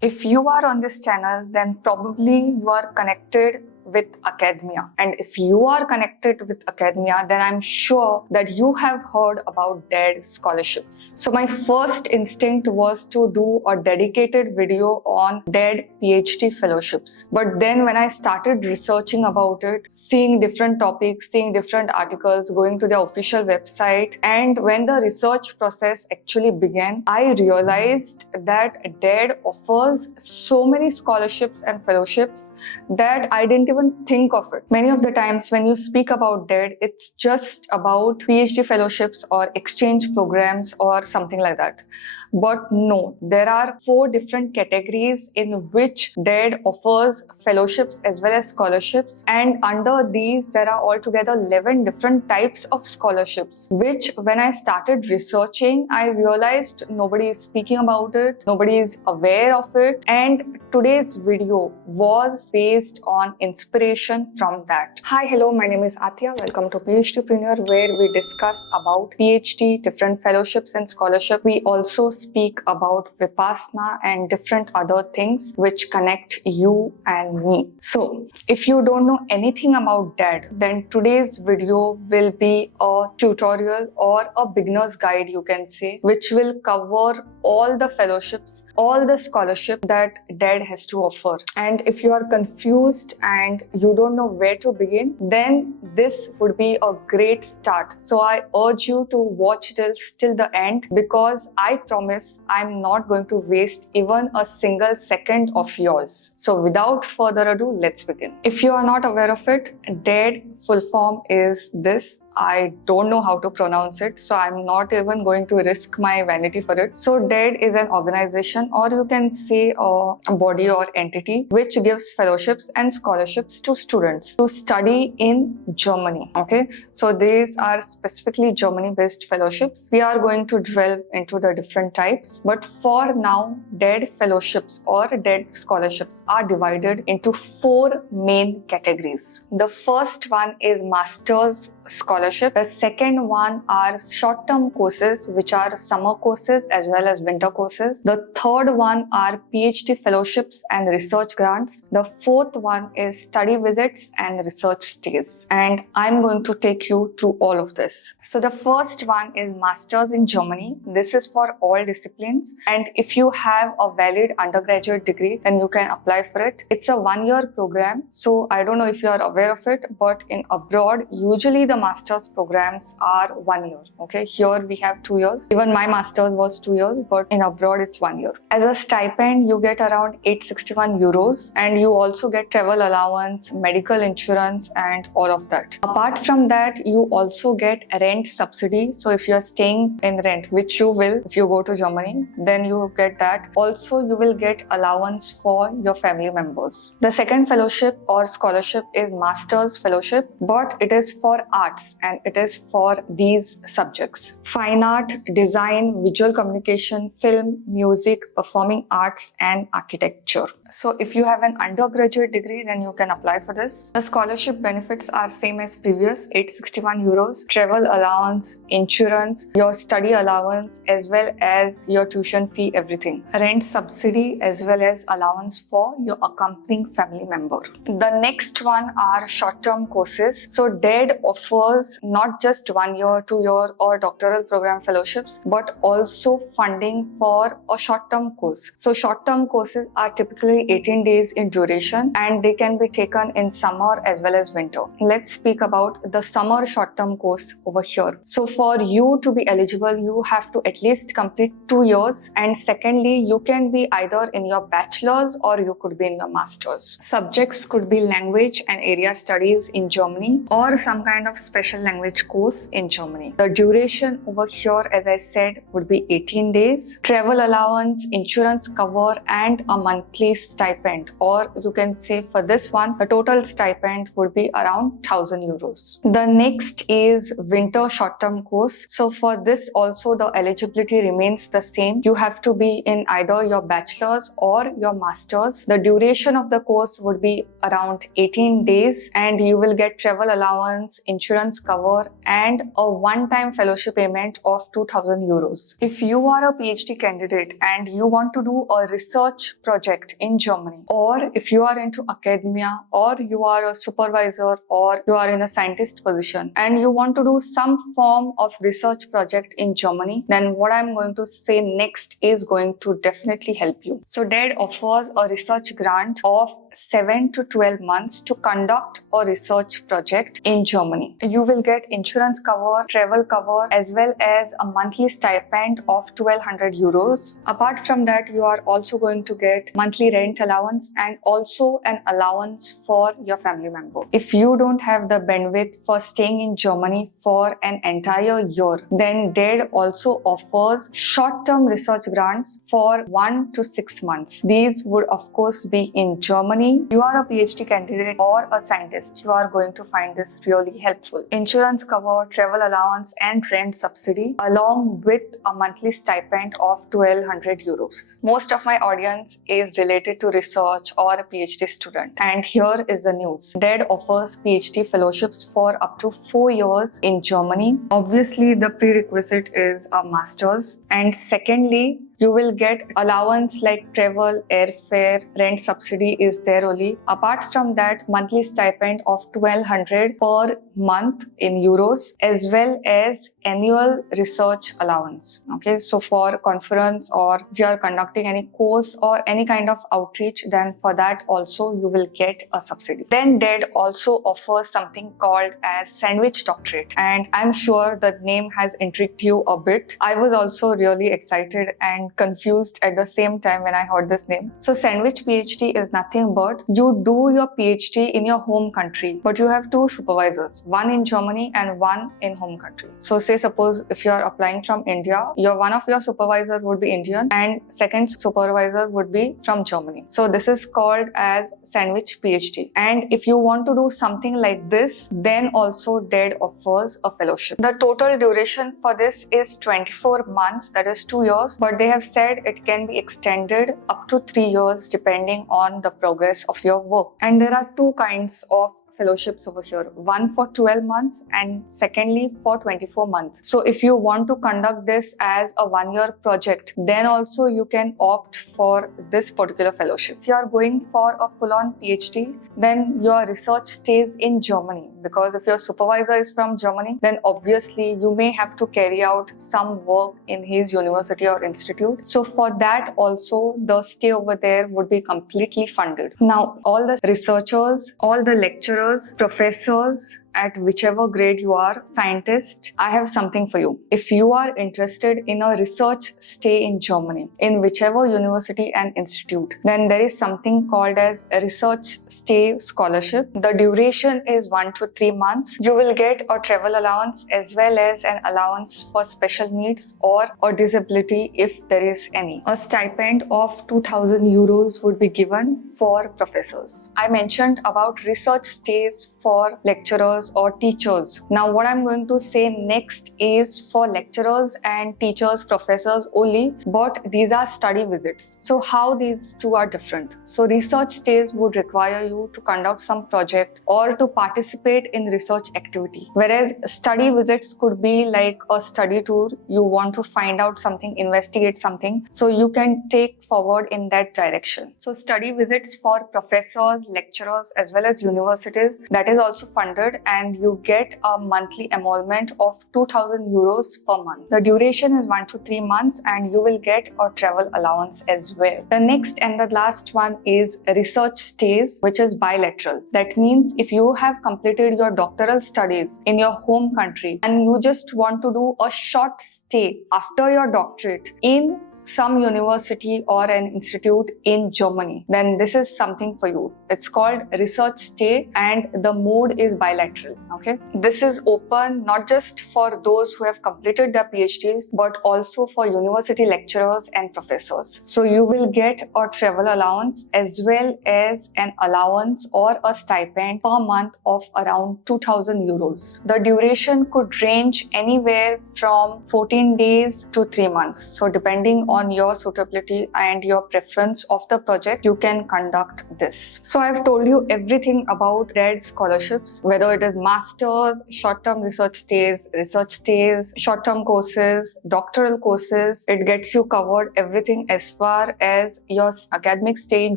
If you are on this channel, then probably you are connected with academia. And if you are connected with academia, then I'm sure that you have heard about DAAD scholarships. So my first instinct was to do a dedicated video on DAAD PhD fellowships. But then when I started researching about it, seeing different topics, seeing different articles, going to the official website, and when the research process actually began, I realized that DAAD offers so many scholarships and fellowships that I didn't even think of it. Many of the times when you speak about DAAD, it's just about PhD fellowships or exchange programs or something like that. But no, there are 4 different categories in which DAAD offers fellowships as well as scholarships, and under these there are altogether 11 different types of scholarships, which when I started researching, I realized nobody is speaking about it, nobody is aware of it, and today's video was based on inspiration from that. Hi, hello, my name is Aatiya. Welcome to PhDpreneur, where we discuss about PhD, different fellowships and scholarship. We also speak about Vipassana and different other things which connect you and me. So, if you don't know anything about DAAD, then today's video will be a tutorial or a beginner's guide, you can say, which will cover all the fellowships, all the scholarship that DAAD has to offer. And if you are confused and you don't know where to begin, then this would be a great start. So I urge you to watch this till the end, because I promise I'm not going to waste even a single second of yours. So without further ado, let's begin. If you are not aware of it, DAAD full form is this. I don't know how to pronounce it, so I'm not even going to risk my vanity for it. So DAAD is an organization, or you can say a body or entity, which gives fellowships and scholarships to students to study in Germany. Okay, so these are specifically Germany-based fellowships. We are going to delve into the different types, but for now, DAAD fellowships or DAAD scholarships are divided into 4 main categories. The first one is master's scholarship. The second one are short-term courses, which are summer courses as well as winter courses. The third one are PhD fellowships and research grants. The fourth one is study visits and research stays. And I'm going to take you through all of this. So the first one is Masters in Germany. This is for all disciplines. And if you have a valid undergraduate degree, then you can apply for it. It's a 1-year program. So I don't know if you are aware of it, but in abroad, usually the master's programs are 1 year. Okay, here we have 2 years. Even my master's was 2 years, but in abroad it's 1 year. As a stipend, you get around 861 euros, and you also get travel allowance, medical insurance, and all of that. Apart from that, you also get rent subsidy. So if you are staying in rent, which you will if you go to Germany, then you get that. Also, you will get allowance for your family members. The second fellowship or scholarship is master's fellowship, but it is for arts, and it is for these subjects: fine art, design, visual communication, film, music, performing arts, and architecture. So if you have an undergraduate degree, then you can apply for this. The scholarship benefits are same as previous: 861 euros, travel allowance, insurance, your study allowance, as well as your tuition fee, everything. Rent subsidy, as well as allowance for your accompanying family member. The next one are short-term courses. So DAAD offers not just 1 year, 2 year or doctoral program fellowships, but also funding for a short-term course. So short-term courses are typically 18 days in duration, and they can be taken in summer as well as winter. Let's speak about the summer short-term course over here. So for you to be eligible, you have to at least complete 2 years, and secondly, you can be either in your bachelor's or you could be in your master's. Subjects could be language and area studies in Germany, or some kind of special language course in Germany. The duration over here, as I said, would be 18 days. Travel allowance, insurance cover, and a monthly stipend, or you can say for this one, the total stipend would be around 1000 euros. The next is winter short-term course. So for this also, the eligibility remains the same. You have to be in either your bachelor's or your master's. The duration of the course would be around 18 days, and you will get travel allowance, insurance cover, and a one-time fellowship payment of 2,000 euros. If you are a PhD candidate and you want to do a research project in Germany, or if you are into academia, or you are a supervisor, or you are in a scientist position and you want to do some form of research project in Germany, then what I'm going to say next is going to definitely help you. So DAAD offers a research grant of 7 to 12 months to conduct a research project in Germany. You will get insurance cover, travel cover, as well as a monthly stipend of 1,200 euros. Apart from that, you are also going to get monthly rent allowance and also an allowance for your family member. If you don't have the bandwidth for staying in Germany for an entire year, then DAAD also offers short-term research grants for 1 to 6 months. These would of course be in Germany. You are a PhD candidate or a scientist, you are going to find this really helpful. Insurance cover, travel allowance and rent subsidy along with a monthly stipend of 1,200 euros. Most of my audience is related to research or a PhD student, and here is the news. DAAD offers PhD fellowships for up to 4 years in Germany. Obviously, the prerequisite is a master's, and secondly, you will get allowance like travel, airfare, rent subsidy is there only. Apart from that, monthly stipend of 1,200 per month in euros, as well as annual research allowance. Okay, so for conference or if you are conducting any course or any kind of outreach, then for that also you will get a subsidy. Then DAAD also offers something called as sandwich doctorate, and I'm sure the name has intrigued you a bit. I was also really excited and confused at the same time when I heard this name. So sandwich PhD is nothing but you do your PhD in your home country, but you have 2 supervisors, one in Germany and one in home country. So say suppose if you are applying from India, one of your supervisor would be Indian and second supervisor would be from Germany. So this is called as sandwich PhD. And if you want to do something like this, then also DAAD offers a fellowship. The total duration for this is 24 months, that is 2 years, but they have said it can be extended up to 3 years depending on the progress of your work. And there are 2 kinds of fellowships over here, one for 12 months and secondly for 24 months. So if you want to conduct this as a 1-year project, then also you can opt for this particular fellowship. If you are going for a full-on PhD, then your research stays in Germany, because if your supervisor is from Germany, then obviously you may have to carry out some work in his university or institute. So for that also the stay over there would be completely funded. Now all the researchers, all the lecturers, professors at whichever grade you are, scientist, I have something for you. If you are interested in a research stay in Germany, in whichever university and institute, then there is something called as a research stay scholarship. The duration is 1 to 3 months. You will get a travel allowance as well as an allowance for special needs or a disability if there is any. A stipend of 2,000 euros would be given for professors. I mentioned about research stays for lecturers or teachers. Now what I'm going to say next is for lecturers and teachers, professors only, but these are study visits. So how these two are different? So research stays would require you to conduct some project or to participate in research activity, whereas study visits could be like a study tour. You want to find out something, investigate something, so you can take forward in that direction. So study visits for professors, lecturers as well as universities, that is also funded, and you get a monthly emolument of 2,000 euros per month. The duration is 1 to 3 months and you will get a travel allowance as well. The next and the last one is research stays, which is bilateral. That means if you have completed your doctoral studies in your home country and you just want to do a short stay after your doctorate in some university or an institute in Germany, then this is something for you. It's called research stay and the mode is bilateral. Okay, this is open not just for those who have completed their PhDs, but also for university lecturers and professors. So you will get a travel allowance as well as an allowance or a stipend per month of around 2,000 euros. The duration could range anywhere from 14 days to 3 months. So depending on on your suitability and your preference of the project, you can conduct this. So I've told you everything about DAAD scholarships, whether it is masters, short-term research stays, short-term courses, doctoral courses. It gets you covered everything as far as your academic stay in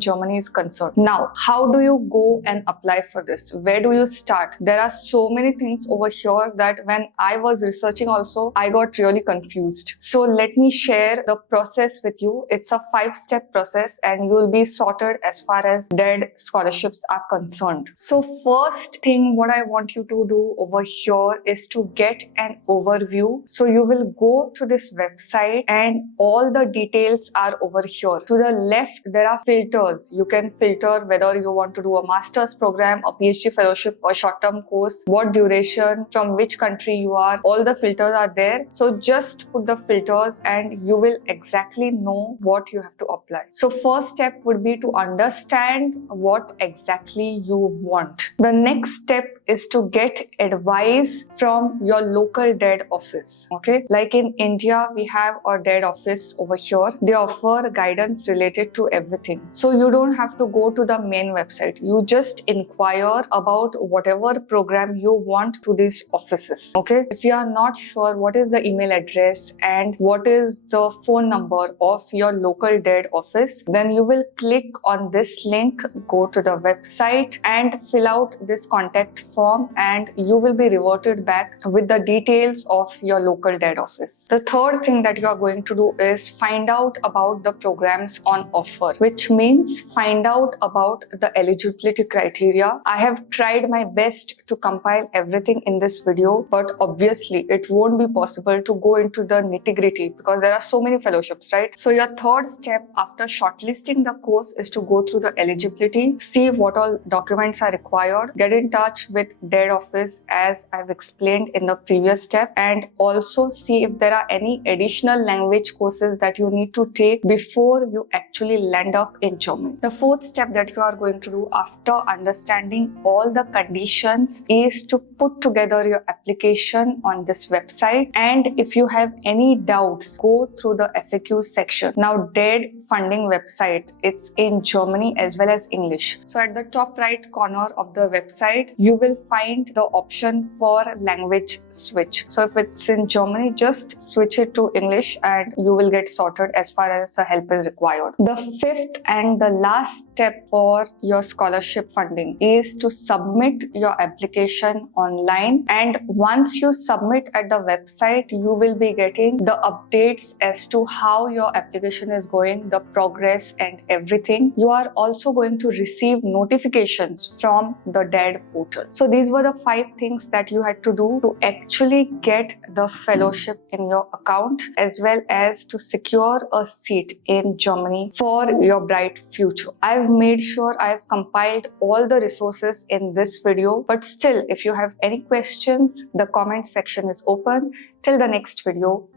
Germany is concerned. Now, how do you go and apply for this? Where do you start? There are so many things over here that when I was researching also, I got really confused. So let me share the process with you. It's a 5-step process and you will be sorted as far as DAAD scholarships are concerned. So first thing what I want you to do over here is to get an overview. So you will go to this website and all the details are over here. To the left, there are filters. You can filter whether you want to do a master's program, a PhD fellowship, or short-term course, what duration, from which country you are. All the filters are there. So just put the filters and you will exactly know what you have to apply. So first step would be to understand what exactly you want. The next step is to get advice from your local DAAD office. Okay, like in India, we have our DAAD office over here. They offer guidance related to everything. So you don't have to go to the main website. You just inquire about whatever program you want to these offices. Okay, if you are not sure what is the email address and what is the phone number of your local DAAD office, then you will click on this link, go to the website and fill out this contact form and you will be reverted back with the details of your local DAAD office. The third thing that you are going to do is find out about the programs on offer, which means find out about the eligibility criteria. I have tried my best to compile everything in this video, but obviously it won't be possible to go into the nitty-gritty because there are so many fellowships, right? So your third step after shortlisting the course is to go through the eligibility, see what all documents are required, get in touch with DAAD office as I've explained in the previous step, and also see if there are any additional language courses that you need to take before you actually land up in Germany. The fourth step that you are going to do after understanding all the conditions is to put together your application on this website, and if you have any doubts, go through the FAQ section. Now DAAD funding website, it's in Germany as well as English. So at the top right corner of the website, you will find the option for language switch. So if it's in Germany, just switch it to English and you will get sorted as far as the help is required. The fifth and the last step for your scholarship funding is to submit your application online, and once you submit at the website, you will be getting the updates as to how your application is going, the progress and everything. You are also going to receive notifications from the DAAD portal. So these were the 5 things that you had to do to actually get the fellowship in your account, as well as to secure a seat in Germany for your bright future. I've made sure I've compiled all the resources in this video, but still, if you have any questions, the comment section is open. Till the next video,